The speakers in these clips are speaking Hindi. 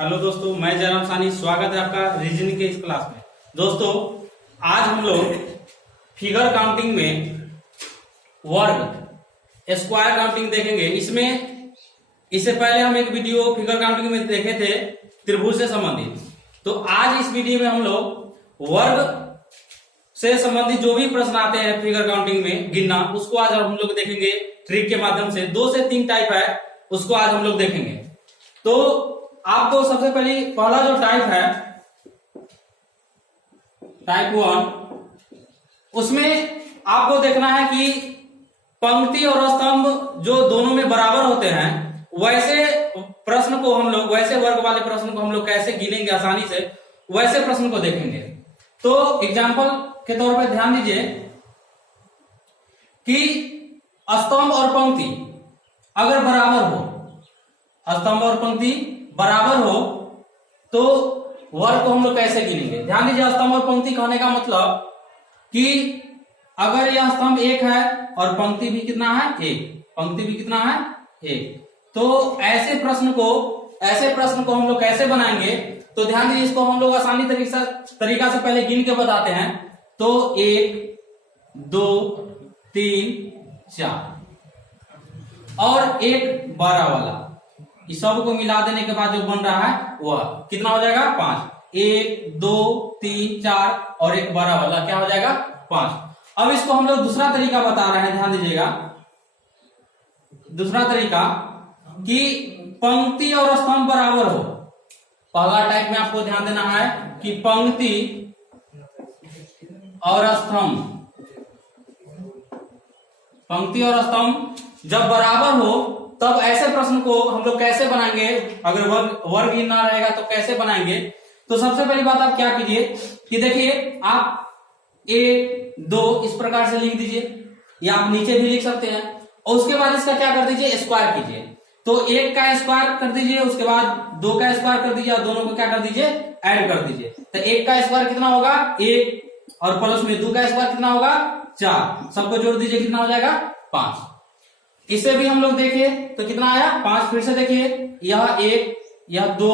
हेलो दोस्तों, मैं जयराम सानी। स्वागत है आपका रीजनिंग के इस क्लास में। दोस्तों, आज हम लोग फिगर काउंटिंग में वर्ग स्क्वायर काउंटिंग देखेंगे। इससे पहले हम एक वीडियो फिगर काउंटिंग में देखे थे त्रिभुज से संबंधित। तो आज इस वीडियो में हम लोग वर्ग से संबंधित जो भी प्रश्न आते हैं फिगर काउंटिंग में गिनना, उसको आज हम लोग देखेंगे ट्रिक के माध्यम से। 2 से 3 टाइप है, उसको आज हम लोग देखेंगे। तो आपको सबसे पहला जो टाइप है, टाइप 1, उसमें आपको देखना है कि पंक्ति और स्तंभ जो दोनों में बराबर होते हैं, वैसे प्रश्न को हम लोग, वैसे वर्ग वाले प्रश्न को हम लोग कैसे गिनेंगे आसानी से, वैसे प्रश्न को देखेंगे। तो एग्जाम्पल के तौर पे ध्यान दीजिए कि स्तंभ और पंक्ति अगर बराबर हो, स्तंभ और पंक्ति बराबर हो तो वर्ग को हम लोग कैसे गिनेंगे। ध्यान दीजिए, स्तंभ और पंक्ति कहने का मतलब कि अगर यह स्तंभ 1 है और पंक्ति भी कितना है 1, पंक्ति भी कितना है 1, तो ऐसे प्रश्न को हम लोग कैसे बनाएंगे। तो ध्यान दीजिए, इसको हम लोग आसानी तरीका से पहले गिन के बताते हैं। तो 1 2 3 4 और एक 12 वाला, इस सब को मिला देने के बाद जो बन रहा है वह कितना हो जाएगा 5। 1 2 3 4 और एक 12 वाला क्या हो जाएगा 5। अब इसको हम लोग दूसरा तरीका बता रहे हैं, ध्यान दीजिएगा। दूसरा तरीका कि पंक्ति और स्तंभ बराबर हो। पहला टाइप में आपको ध्यान देना है कि पंक्ति और स्तंभ जब बराबर हो तब ऐसे प्रश्न को हम लोग कैसे बनाएंगे। अगर वर्ग ही ना रहेगा तो कैसे बनाएंगे। तो सबसे पहली बात आप क्या कीजिए कि देखिए, आप 1 2 इस प्रकार से लिख दीजिए, या आप नीचे भी लिख सकते हैं। और उसके बाद इसका क्या कर दीजिए, स्क्वायर कीजिए। तो 1 का स्क्वायर कर दीजिए, उसके बाद 2 का स्क्वायर कर दीजिए और दोनों को क्या कर दीजिए, ऐड कर दीजिए। तो 1 का स्क्वायर कितना होगा 1 और प्लस में 2 का स्क्वायर कितना होगा 4, सबको जोड़ दीजिए, कितना हो जाएगा 5। इसे भी हम लोग देखें तो कितना आया 5। फिर से देखिए, यह 1 यह 2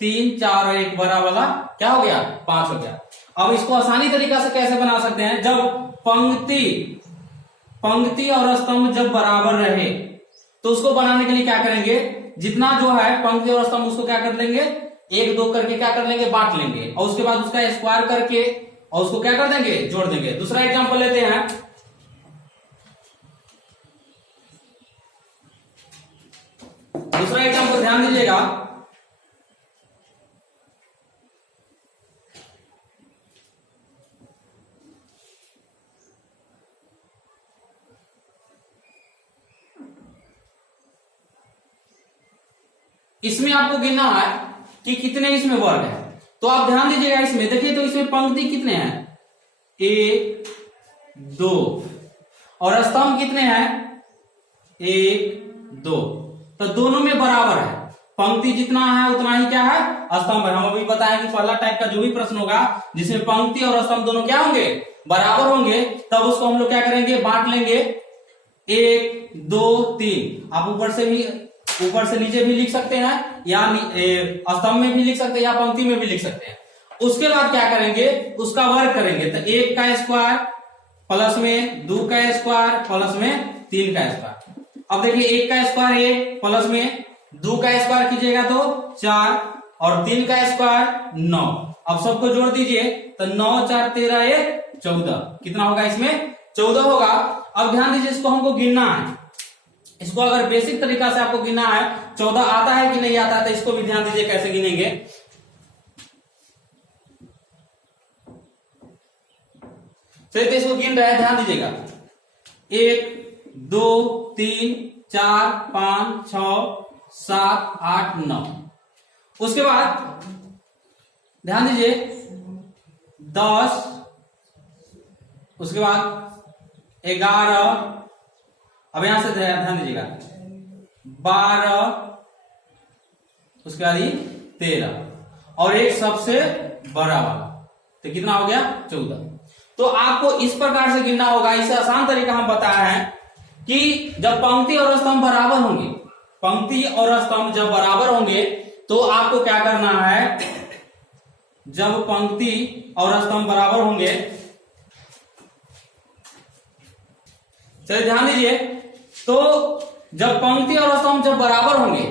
3 4 और एक बड़ा वाला क्या हो गया 5 हो गया। अब इसको आसानी तरीका से कैसे बना सकते हैं, जब पंक्ति और स्तंभ जब बराबर रहे तो उसको बनाने के लिए क्या करेंगे, जितना जो है पंक्ति और स्तंभ उसको क्या कर लेंगे 1 2 करके क्या कर लेंगे, बांट लेंगे। और उसके बाद उसका स्क्वायर करके और उसको क्या कर देंगे, जोड़ देंगे। दूसरा एग्जाम्पल लेते हैं। दूसरा एग्जाम्पल ध्यान दीजिएगा, इसमें आपको गिनना है कि कितने इसमें वर्ग है। तो आप ध्यान दीजिएगा, इसमें देखिए तो इसमें पंक्ति कितने हैं 1 2 और स्तंभ कितने हैं 1 2। तो दोनों में बराबर है, पंक्ति जितना है उतना ही क्या है स्तंभ है। हम अभी बताएं कि पहला टाइप का जो भी प्रश्न होगा जिसमें पंक्ति और स्तंभ दोनों क्या होंगे, बराबर होंगे, तब उसको हम लोग क्या करेंगे, बांट लेंगे 1 2 3। आप ऊपर से नीचे भी लिख सकते हैं, या स्तंभ में भी लिख सकते हैं, या पंक्ति में भी लिख सकते हैं। उसके बाद क्या करेंगे, उसका वर्ग करेंगे। तो 1 का स्क्वायर प्लस में 2 का स्क्वायर प्लस में 3 का स्क्वायर। अब देखिए, 1 का स्क्वायर 1 प्लस में 2 का स्क्वायर कीजिएगा तो 4 और 3 का स्क्वायर 9। अब सबको जोड़ दीजिए तो 9 4 13 1 14, कितना होगा इसमें 14 होगा। अब ध्यान दीजिए, इसको हमको गिनना है। इसको अगर बेसिक तरीका से आपको गिनना है, 14 आता है कि नहीं आता है, तो इसको भी ध्यान दीजिए कैसे गिनेंगे। चलिए, तो इसको गिन रहे हैं, ध्यान दीजिएगा। 1 2 3 4 5 6 7 8 9। उसके बाद ध्यान दीजिए 10, उसके बाद 11, अब यहां से ध्यान दीजिएगा 12, उसके बाद 13 और एक सबसे बड़ा वाला, तो कितना हो गया 14। तो आपको इस प्रकार से गिनना होगा। इससे आसान तरीका हम बताया है कि जब पंक्ति और स्तंभ बराबर होंगे, पंक्ति और स्तंभ जब बराबर होंगे तो आपको क्या करना है, जब पंक्ति और स्तंभ बराबर होंगे, चलिए ध्यान दीजिए, तो जब पंक्ति और स्तंभ जब बराबर होंगे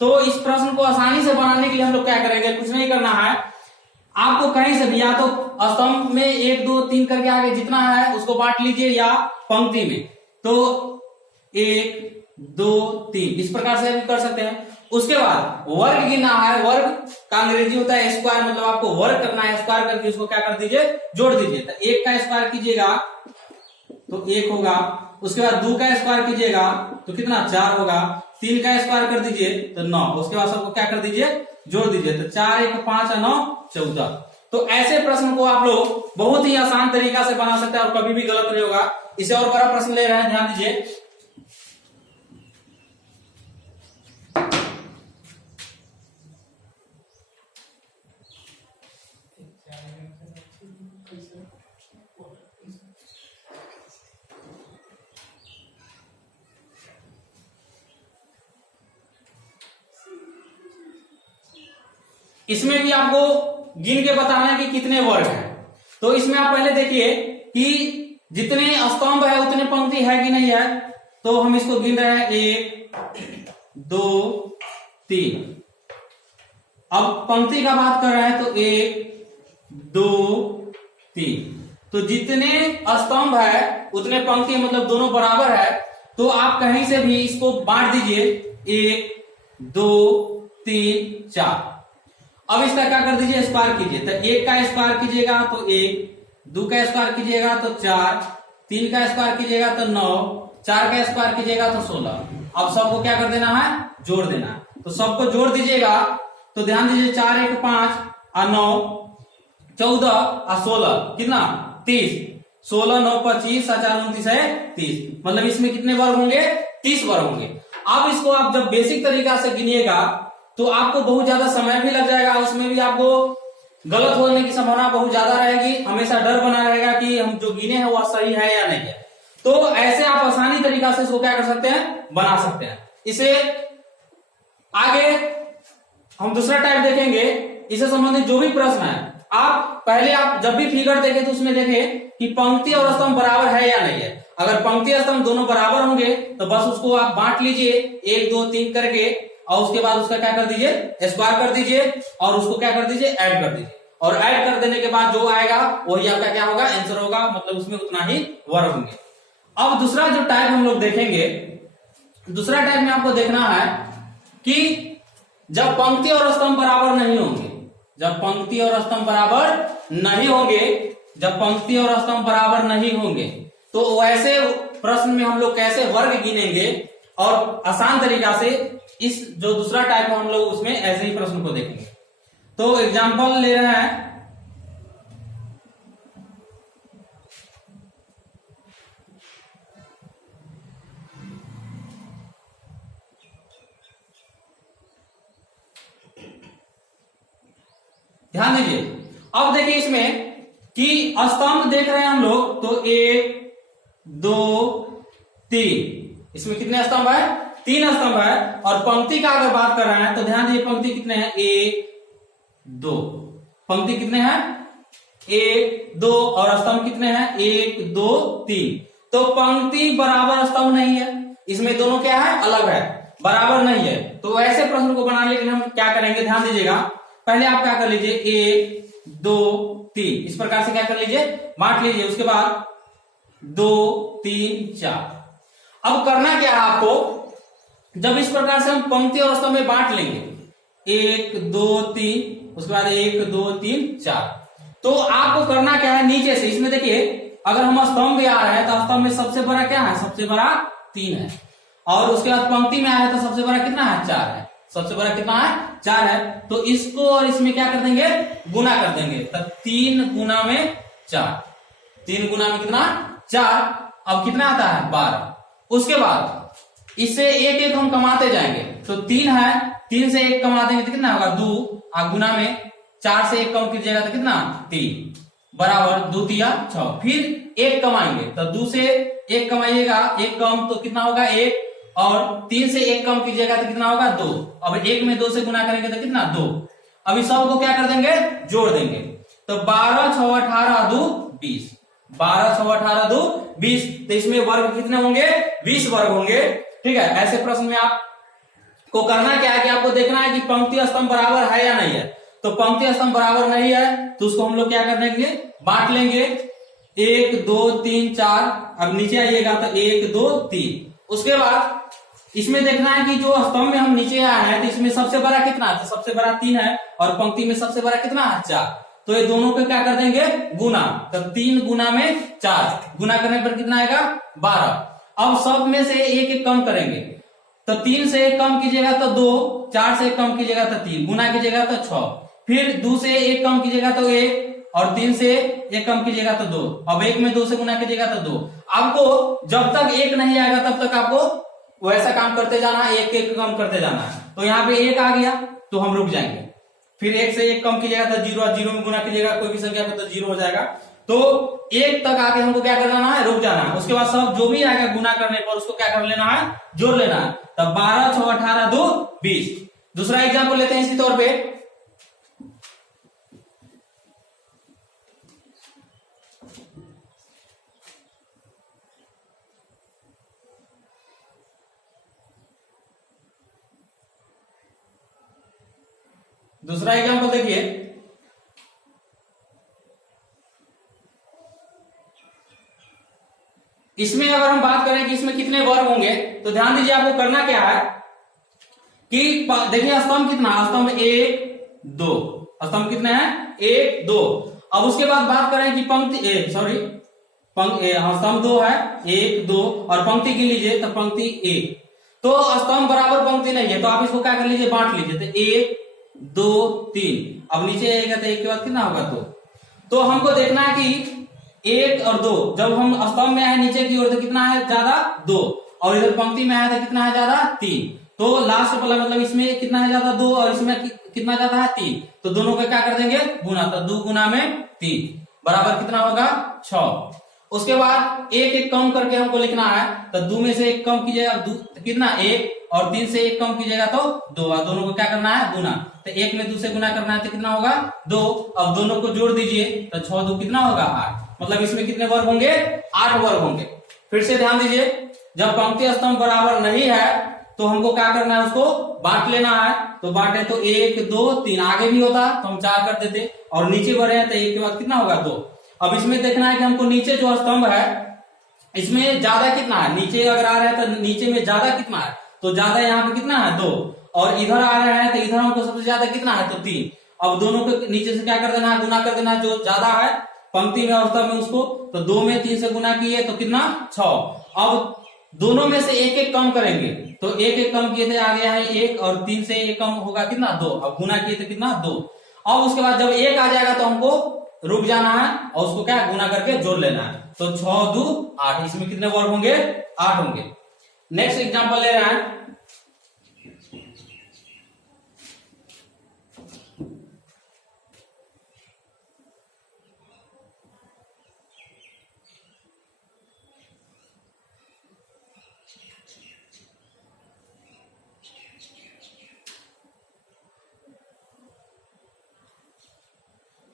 तो इस प्रश्न को आसानी से बनाने के लिए हम लोग क्या करेंगे, कुछ नहीं करना है, आपको कहीं से भी या तो स्तंभ में 1 2 3 करके आगे जितना है उसको बांट लीजिए, या पंक्ति में तो 1 2 3 इस प्रकार से भी कर सकते हैं। उसके बाद वर्ग गिनना है, वर्ग का अंग्रेजी होता है स्क्वायर, मतलब आपको वर्ग करना है, स्क्वायर करके उसको क्या कर दीजिए, जोड़ दीजिए। तो 1 का स्क्वायर कीजिएगा तो 1 होगा, उसके बाद 2 का स्क्वायर कीजिएगा तो कितना 4 होगा, 3 का स्क्वायर कर दीजिए तो 9, उसके बाद सबको क्या कर दीजिए, जोड़ दीजिए। तो 4 1 5 और 9 14। तो ऐसे प्रश्न को आप लोग बहुत ही आसान तरीका से बना सकते हैं और कभी भी गलत नहीं होगा। इसे और बड़ा प्रश्न ले रहे हैं, ध्यान दीजिए, इसमें भी आपको गिन के बताना है कि कितने वर्ग हैं। तो इसमें आप पहले देखिए कि जितने स्तंभ है उतने पंक्ति है कि नहीं है, तो हम इसको गिन रहे हैं 1 2 3। अब पंक्ति का बात कर रहे हैं तो 1 2 3, तो जितने स्तंभ है उतने पंक्ति, मतलब दोनों बराबर है, तो आप कहीं से भी इसको बांट दीजिए 1 2 3 4। अब इसका क्या कर दीजिए, स्क्वायर कीजिए। तो 1 का स्क्वायर कीजिएगा तो 1, 2 का स्क्वायर कीजिएगा तो 4, 3 का स्क्वायर कीजिएगा तो 9, 4 का स्क्वायर कीजिएगा तो 16। अब सबको क्या कर देना है, जोड़ देना है। तो सबको जोड़ दीजिएगा तो ध्यान दीजिए 4 1 5 और 9 14 और 16 कितना 30, 16 9 25 और 4 29 है 30, मतलब इसमें कितने वर्ग होंगे, 30 वर्ग होंगे। अब इसको आप जब बेसिक तरीका से गिनिएगा तो आपको बहुत ज्यादा समय भी लग जाएगा, उसमें भी आपको गलत होने की संभावना बहुत ज्यादा रहेगी, हमेशा डर बना रहेगा कि हम जो गिने हैं वह सही है या नहीं है। तो ऐसे आप आसानी तरीका से इसको क्या कर सकते हैं, बना सकते हैं। इसे आगे हम दूसरा टाइप देखेंगे, इससे संबंधित जो भी प्रश्न है आप पहले आप जब भी फिगर देखें तो उसमें देखें कि पंक्ति और स्तंभ बराबर है या नहीं है। अगर पंक्ति और स्तंभ दोनों बराबर होंगे तो बस उसको आप बांट लीजिए 1 2 3 करके, और उसके बाद उसका क्या कर दीजिए, स्क्वायर कर दीजिए, और उसको क्या कर दीजिए, ऐड कर दीजिए, और ऐड कर देने के बाद जो आएगा वही आपका क्या होगा, आंसर होगा, मतलब उसमें उतना ही वर्ग होंगे। अब दूसरा जो टाइप हम लोग देखेंगे, दूसरा टाइप में आपको देखना है कि जब पंक्ति और स्तंभ बराबर नहीं होंगे, जब पंक्ति और स्तंभ बराबर नहीं होंगे, जब पंक्ति और स्तंभ बराबर नहीं होंगे तो वैसे प्रश्न में हम लोग कैसे वर्ग गिनेंगे, और आसान तरीका से इस जो दूसरा टाइप है हम लोग उसमें ऐसे ही प्रश्न को देखेंगे। तो एग्जांपल ले रहे हैं, ध्यान दीजिए। अब देखिए इसमें कि स्तंभ देख रहे हैं हम लोग तो 1 2 3, इसमें कितने स्तंभ है, 3 स्तंभ है। और पंक्ति का अगर बात कर रहे हैं तो ध्यान दीजिए पंक्ति कितने हैं, 1 2, पंक्ति कितने हैं 1 2, और स्तंभ कितने हैं 1 2 3। तो पंक्ति बराबर स्तंभ नहीं है, इसमें दोनों क्या है, अलग है, बराबर नहीं है। तो ऐसे प्रश्न को बनाने के लिए हम क्या करेंगे, ध्यान दीजिएगा, पहले आप क्या कर लीजिए 1 2 3 इस प्रकार से क्या कर लीजिए, बांट लीजिए, उसके बाद 2 3 4। अब करना क्या है आपको, जब इस प्रकार से हम पंक्ति और स्तंभ में बांट लेंगे 1 2 3, उसके बाद 1 2 3 4, तो आपको करना क्या है, नीचे से इसमें देखिए अगर हम स्तंभ में आ रहे हैं तो स्तंभ में सबसे बड़ा क्या है, सबसे बड़ा 3 है, और उसके बाद पंक्ति में आ रहे हैं तो सबसे बड़ा कितना है, 4 है, सबसे बड़ा कितना है 4 है। तो इसको और इसमें क्या कर देंगे, गुना कर देंगे, तो 3 गुना में 4, 3 गुना में कितना 4, अब कितना आता है 12। उसके बाद इससे एक एक हम कमाते जाएंगे, तो 3 है, 3 से 1 कमा देंगे तो कितना होगा 2, और गुना में 4 से 1 कम कीजिएगा तो कितना 3, बराबर 2 3 6, फिर 1 कमाएंगे तो 2 से 1 कमाइएगा, 1 कम तो कितना होगा 1, और 3 से 1 कम कीजिएगा तो कितना होगा 2। अब 1 में 2 से गुना करेंगे तो कितना 2। अभी सबको क्या कर देंगे जोड़ देंगे तो 12 6 18 2 20, 12 6 18 2 20। तो इसमें वर्ग कितने होंगे 20 वर्ग होंगे। ठीक है, ऐसे प्रश्न में आप को करना क्या है कि आपको देखना है कि पंक्ति स्तंभ बराबर है या नहीं है। तो पंक्ति स्तंभ बराबर नहीं है तो उसको हम लोग क्या कर देंगे बांट लेंगे 1 2 3 4। अब नीचे आइएगा तो 1 2 3। उसके बाद इसमें देखना है कि जो स्तंभ में हम नीचे आए हैं तो इसमें सबसे बड़ा कितना है, तो सबसे बड़ा 3 है और पंक्ति में सबसे बड़ा कितना है 4। तो ये दोनों को क्या कर देंगे गुना, तब 3 गुना में 4 गुना करने पर कितना आएगा 12। अब सब में से एक एक कम करेंगे तो 3 से 1 कम कीजिएगा तो 2, 4 से 1 कम कीजिएगा तो 3, गुना कीजिएगा तो 6, फिर 2 से 1 कम कीजिएगा तो 1 और 3 से 1 कम कीजिएगा तो 2। अब 1 में 2 से गुना कीजिएगा तो 2। आपको जब तक 1 नहीं आएगा तब तक आपको वैसा काम करते जाना है, एक एक कम करते जाना है। तो यहाँ पे 1 आ गया तो हम रुक जाएंगे, फिर 1 से 1 कम कीजिएगा तो 0, 0 में गुना कीजिएगा कोई भी संख्या पे तो 0 हो जाएगा। तो 1 तक आके हमको क्या कर जाना है रुक जाना है। उसके बाद सब जो भी आएगा गुना करने पर उसको क्या कर लेना है जोड़ लेना है। तब 12 6 18 2 20। दूसरा एग्जाम्पल लेते हैं इसी तौर पे। दूसरा एग्जाम्पल देखिए, इसमें अगर हम बात करें कि इसमें कितने वर्ग होंगे तो ध्यान दीजिए आपको करना क्या है कि देखिए स्तंभ कितना, स्तंभ 1 2, स्तंभ कितने हैं 1 2। अब उसके बाद बात करें कि पंक्ति स्तंभ 2 है 1 2 और पंक्ति गिन लीजिए तो पंक्ति 1। तो स्तंभ बराबर पंक्ति नहीं है तो आप इसको क्या कर लीजिए बांट लीजिए तो 1 2 3। अब नीचे आएगा तो 1 के बाद कितना होगा 2। तो हमको देखना है कि 1 और 2 जब हम स्तंभ में आए नीचे की ओर तो कितना है ज्यादा 2 और इधर पंक्ति में आया तो कितना है ज्यादा 3। तो लास्ट वाला मतलब इसमें कितना है ज्यादा 2 और इसमें कितना ज्यादा है 3। तो दोनों को क्या कर देंगे गुना, तो 2 गुना में 3 बराबर कितना होगा 6। उसके बाद 1 1 कम करके हमको लिखना है तो 2 में से 1 कम कीजिएगा कितना 1 और 3 से 1 कम कीजिएगा तो 2 और दोनों को क्या करना है गुना। तो 1 में 2 से गुना करना है तो कितना होगा 2। अब दोनों को जोड़ दीजिए तो 6 2 कितना होगा 8। मतलब इसमें कितने वर्ग होंगे 8 वर्ग होंगे। फिर से ध्यान दीजिए जब पंक्ति स्तंभ बराबर नहीं है तो हमको क्या करना है उसको बांट लेना है। तो बांटे तो 1 2 3, आगे भी होता तो हम 4 कर देते और नीचे बढ़े हैं तो 1 के बाद कितना होगा 2। अब इसमें देखना है कि हमको नीचे जो स्तंभ है इसमें ज्यादा कितना है, नीचे अगर आ रहा है तो नीचे में ज्यादा कितना है तो ज्यादा यहाँ पे कितना है 2 और इधर आ रहा है तो इधर हमको सबसे ज्यादा कितना है तो 3। अब दोनों को नीचे से क्या कर देना है गुना कर देना है, जो ज्यादा है पंक्ति में अवस्था में उसको तो 2 में 3 से गुना किए तो कितना 6। अब दोनों में से 1 1 कम करेंगे तो 1 1 कम किए थे आगे है 1 और 3 से 1 कम होगा कितना 2। अब गुना किए थे कितना 2। अब उसके बाद जब 1 आ जाएगा तो हमको रुक जाना है और उसको क्या गुना करके जोड़ लेना है। तो 6 2 8, इसमें कितने वर्ग होंगे 8 होंगे। नेक्स्ट एग्जांपल ले रहे हैं।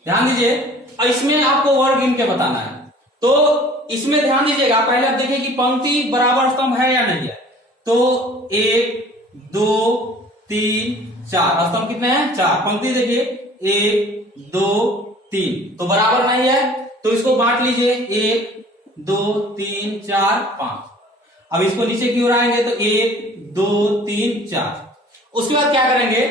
ध्यान दीजिए इसमें आपको वर्ग गिन के बताना है। तो इसमें ध्यान दीजिएगा पहले आप देखिए कि पंक्ति बराबर स्तंभ है या नहीं है। तो 1 2 3 4 स्तंभ कितने हैं 4। पंक्ति देखिए 1 2 3 तो बराबर नहीं है तो इसको बांट लीजिए 1 2 3 4 5। अब इसको नीचे की ओर आएंगे तो 1 2 3 4। उसके बाद क्या करेंगे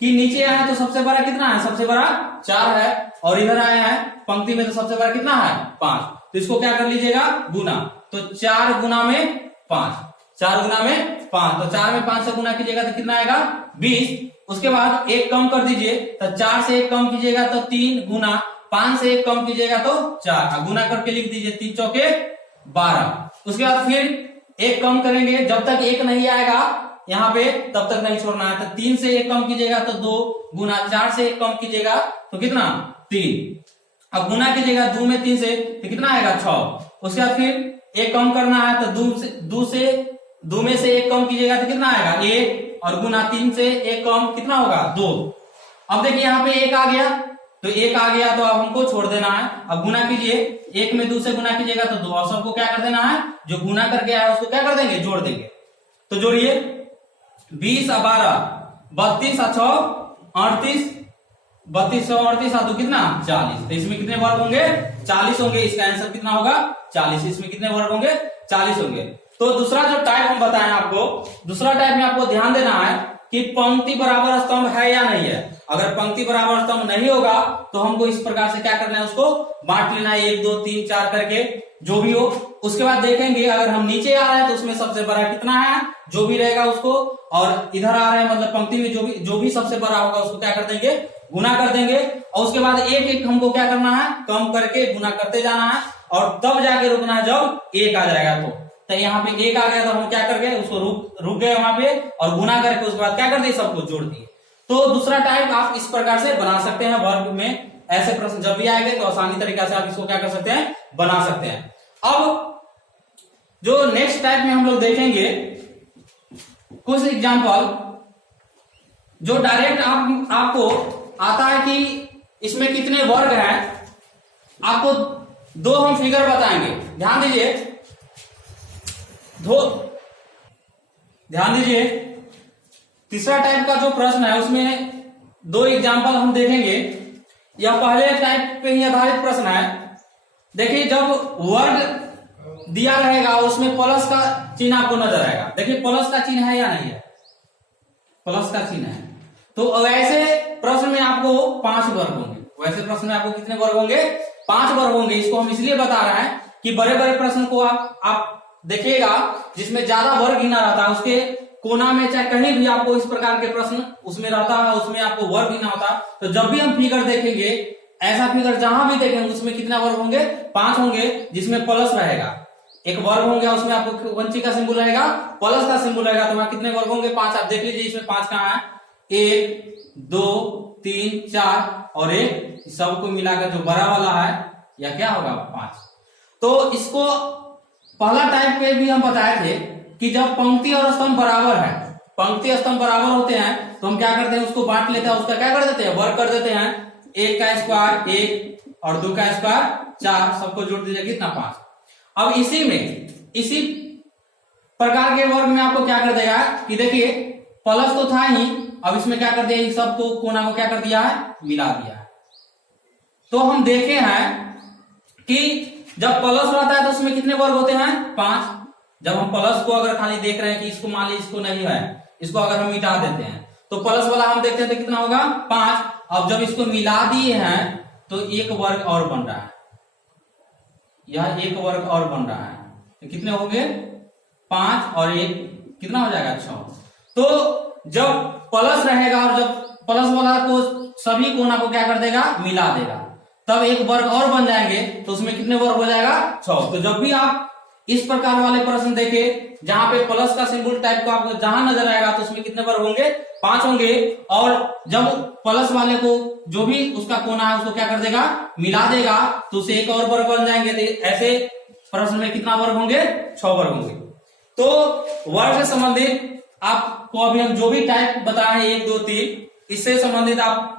कि नीचे आए तो सबसे बड़ा कितना है, सबसे बड़ा 4 है और इधर आए हैं पंक्ति में तो सबसे बड़ा कितना है 5। तो इसको क्या कर लीजिएगा गुना। तो 4 गुना में 5, 4 गुना में 5 तो 4 में 5 से गुना कीजिएगा तो कितना आएगा 20। उसके बाद 1 कम कर दीजिए तो 4 से 1 कम कीजिएगा तो 3 गुना, 5 से 1 कम कीजिएगा तो 4 गुना करके लिख दीजिए 3 चौके 12। उसके बाद फिर 1 कम करेंगे, जब तक 1 नहीं आएगा यहाँ पे तब तक नहीं छोड़ना है। तो 3 से 1 कम कीजिएगा तो 2 गुना, 4 से 1 कम कीजिएगा तो कितना 3। अब गुना कीजिएगा 2 में 3 से तो कितना आएगा 6। उसके बाद फिर 1 कम करना है तो 2 से 2 में से 1 कम कीजिएगा तो कितना आएगा 1, और गुना 3 से 1 कम कितना होगा 2। अब देखिए यहाँ पे 1 आ गया, तो 1 आ गया तो अब हमको छोड़ देना है। अब गुना कीजिए, 1 में 2 से गुना कीजिएगा तो 2, और सबको क्या कर देना है, जो गुना करके आया उसको क्या कर देंगे, जोड़ देंगे। तो जोड़िए 20 और 12, 32 और 6 38, 32 और 38 और 2 कितना 40। तो इसमें कितने वर्ग होंगे 40 होंगे। इसका आंसर कितना होगा 40। इसमें कितने वर्ग होंगे 40 होंगे। तो दूसरा जो टाइप हम बताएं आपको, दूसरा टाइप में आपको ध्यान देना है कि पंक्ति बराबर स्तंभ है या नहीं है। अगर पंक्ति बराबर स्तंभ नहीं होगा तो हमको इस प्रकार से क्या करना है, उसको बांट लेना है 1 2 3 4 करके, जो भी हो। उसके बाद देखेंगे अगर हम नीचे आ रहे हैं तो उसमें सबसे बड़ा कितना है, जो भी रहेगा उसको, और इधर आ रहे हैं मतलब पंक्ति में जो भी सबसे बड़ा होगा उसको क्या कर देंगे, गुना कर देंगे। और उसके बाद एक एक हमको क्या करना है, कम करके गुना करते जाना है, और तब जाके रुकना है जब 1 आ जाएगा। तो यहाँ पे 1 आ गया तो हम क्या कर गए, उसको रुक गए वहां पे, और गुना करके उसके बाद क्या कर दिए, सबको जोड़ दिए। तो दूसरा टाइप आप इस प्रकार से बना सकते हैं। वर्ग में ऐसे प्रश्न जब भी आएंगे तो आसानी तरीका से आप इसको क्या कर सकते हैं, बना सकते हैं। अब जो नेक्स्ट टाइप में हम लोग देखेंगे कुछ एग्जांपल, जो डायरेक्ट आपको आता है कि इसमें कितने वर्ग हैं। आपको 2 हम फिगर बताएंगे, ध्यान दीजिए, ध्यान दीजिए। तीसरा टाइप का जो प्रश्न है उसमें 2 एग्जांपल हम देखेंगे। यह पहले टाइप पे ही आधारित प्रश्न है। देखिए जब वर्ग दिया रहेगा उसमें प्लस का चिन्ह आपको नजर आएगा। देखिए प्लस का चिन्ह है या नहीं है, प्लस का चिन्ह है। तो वैसे प्रश्न में आपको 5 वर्ग होंगे। वैसे प्रश्न में आपको कितने वर्ग होंगे, 5 वर्ग होंगे। इसको हम इसलिए बता रहे हैं कि बड़े बड़े प्रश्न को आप देखिएगा जिसमें ज्यादा वर्ग गिना रहता है, उसके कोना में चाहे कहीं भी आपको इस प्रकार के प्रश्न उसमें रहता है, उसमें आपको वर्ग गिना होता है। तो जब भी हम फिगर देखेंगे, ऐसा फिगर जहां भी देखेंगे उसमें कितना वर्ग होंगे, 5 होंगे, जिसमें प्लस रहेगा। एक वर्ग होंगे उसमें आपको पंची का सिंबल रहेगा, प्लस का सिंबल रहेगा, तो वहां कितने वर्ग होंगे 5। आप देख लीजिए इसमें 5 कहां है, 1 2 3 4 और 1, सबको मिलाकर जो बड़ा वाला है या क्या होगा 5। तो इसको पहला टाइप पे भी हम बताए थे कि जब पंक्ति और स्तंभ बराबर है, पंक्ति स्तंभ बराबर होते हैं तो हम क्या करते हैं, उसको बांट लेते हैं, उसका क्या कर देते हैं, वर्ग कर देते हैं। 1 का स्क्वायर 1 और 2 का स्क्वायर 4, सबको जोड़ दीजिए कितना 5। अब इसी प्रकार के वर्ग में आपको क्या कर देगा कि देखिए प्लस तो था ही, अब इसमें क्या कर दिया, सबको कोना को क्या कर दिया है, मिला दिया है। तो हम देखे हैं कि जब प्लस रहता है तो उसमें कितने वर्ग होते हैं, 5। जब हम प्लस को अगर खाली देख रहे हैं कि इसको मान लीजिए इसको नहीं है, इसको अगर हम मिटा देते हैं तो प्लस वाला हम देखते हैं तो कितना होगा 5। अब जब इसको मिला दिए हैं तो 1 वर्ग और बन रहा है, यह 1 वर्ग और बन रहा है। तो कितने होंगे 5 और 1 कितना हो जाएगा 6। तो जब प्लस रहेगा और जब प्लस वाला को सभी कोना को क्या कर देगा, मिला देगा, तब 1 वर्ग और बन जाएंगे, तो उसमें कितने वर्ग हो जाएगा 6। तो जब भी आप इस प्रकार वाले प्रश्न देखे जहां पे प्लस का सिंबल टाइप को आपको जहां नजर आएगा तो उसमें कितने वर्ग होंगे, 5 होंगे। और जब प्लस वाले को जो भी उसका कोना है उसको क्या कर देगा, मिला देगा, तो उसे 1 और वर्ग बन जाएंगे। तो ऐसे प्रश्न में कितना वर्ग होंगे, 6 वर्ग होंगे। तो वर्ग से संबंधित आपको अभी हम जो भी टाइप बताए 1 2 3, इससे संबंधित आप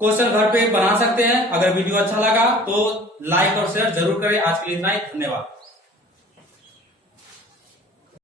क्वेश्चन घर पे बना सकते हैं। अगर वीडियो अच्छा लगा तो लाइक और शेयर जरूर करें। आज के लिए इतना ही, धन्यवाद।